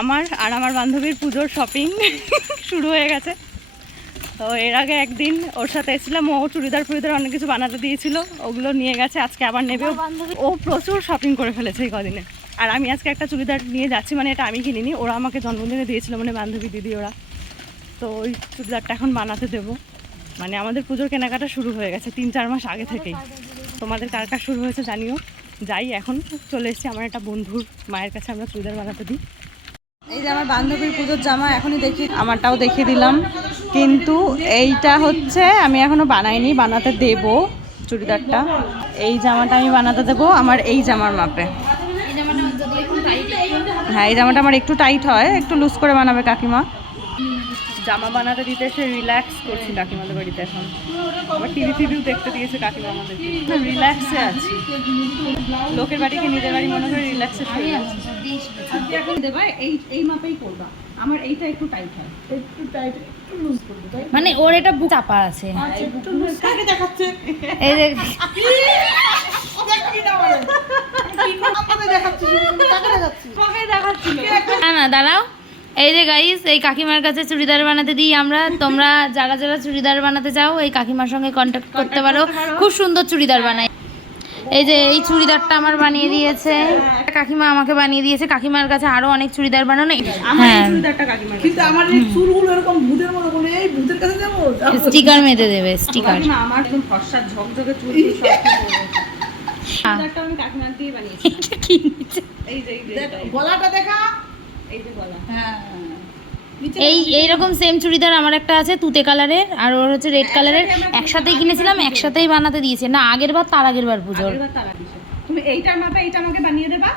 আমার আর আমার বান্ধবীর পুজোর শপিং শুরু হয়ে গেছে। তো এর আগে একদিন ওর সাথে এসেছিলাম, ও চুড়িদার অনেক কিছু বানাতে দিয়েছিল, ওগুলো নিয়ে গেছে, আজকে আবার নেবে। ও প্রচুর শপিং করে ফেলেছে এই কদিনে। আর আমি আজকে একটা চুড়িদার নিয়ে যাচ্ছি, মানে এটা আমি কিনিনি, ওরা আমাকে জন্মদিনে দিয়েছিল, মানে বান্ধবী দিদি ওরা। তো ওই চুড়িদারটা এখন বানাতে দেবো। মানে আমাদের পুজোর কেনাকাটা শুরু হয়ে গেছে 3-4 মাস আগে থেকেই। তোমাদের কার কার শুরু হয়েছে জানিও। যাই, এখন চলে এসেছি আমার একটা বন্ধুর মায়ের কাছে, আমরা চুড়িদার বানাতে দিই। এই যে আমার বান্ধবীর পুজোর জামা এখনই দেখি, আমারটাও দেখিয়ে দিলাম, কিন্তু এইটা হচ্ছে আমি এখনো বানাইনি, বানাতে দেব চুড়িদারটা। এই জামাটা আমি বানাতে দেবো আমার এই জামার মাপে। হ্যাঁ, এই জামাটা আমার একটু টাইট হয়, একটু লুজ করে বানাবে কাকিমা। জামা বানাতে দিতে এসে রিল্যাক্স করছি কাকিমাদের বাড়িতে। এখন আবার টিভিও দেখতে দিয়েছে কাকিমা আমাদের, রিল্যাক্সে আছি। লোকের বাড়িকে নিজের বাড়ি মনে করে রিল্যাক্সে শুয়ে আছি। এখন দেবা এই মাপেই করবা, আমার এইটা একটু টাইট হয়, একটু টাইট একটু লুজ করবে, তাই মানে ওর এটা বুক চাপা আছে। একটু লুজ কাকে দেখাচ্ছে? এই যে না না দাঁড়াও, এই যে গাইস, এই কাকিমার কাছে চুড়িদার বানাতে দিই আমরা। তোমরা যারা যারা চুড়িদার বানাতে চাও এই কাকিমার সঙ্গে কন্ট্যাক্ট করতে পারো, খুব সুন্দর চুড়িদার বানায়। এই যে এই চুড়িদারটা আমার বানিয়ে দিয়েছে কাকিমা, আমাকে বানিয়ে দিয়েছে। কাকিমার কাছে আরো অনেক চুড়িদার বানানো। হ্যাঁ, কিন্তু আমার এই চুলগুলো এরকম ভূতের মতো বলে, এই ভূতের কাছে যাবো, স্টিকার মেতে দেবে, স্টিকার। আমার একদম ফর্সা ঝকঝকে চুল, চুড়িদারটা আমি কাকিমার দিয়ে বানিয়েছি। এই যে গলাটা দেখা, এই যে গলা। হ্যাঁ এইরকম সেম চুড়িদার আমার একটা আছে তুতে কালারের, আর ওর হচ্ছে রেড কালারের। একসাথেই কিনেছিলাম, একসাথেই বানাতে দিয়েছে। না আগের বার, তার আগের বার পুজোর। তুমি এইটার মাপে এইটা আমাকে বানিয়ে দেবা।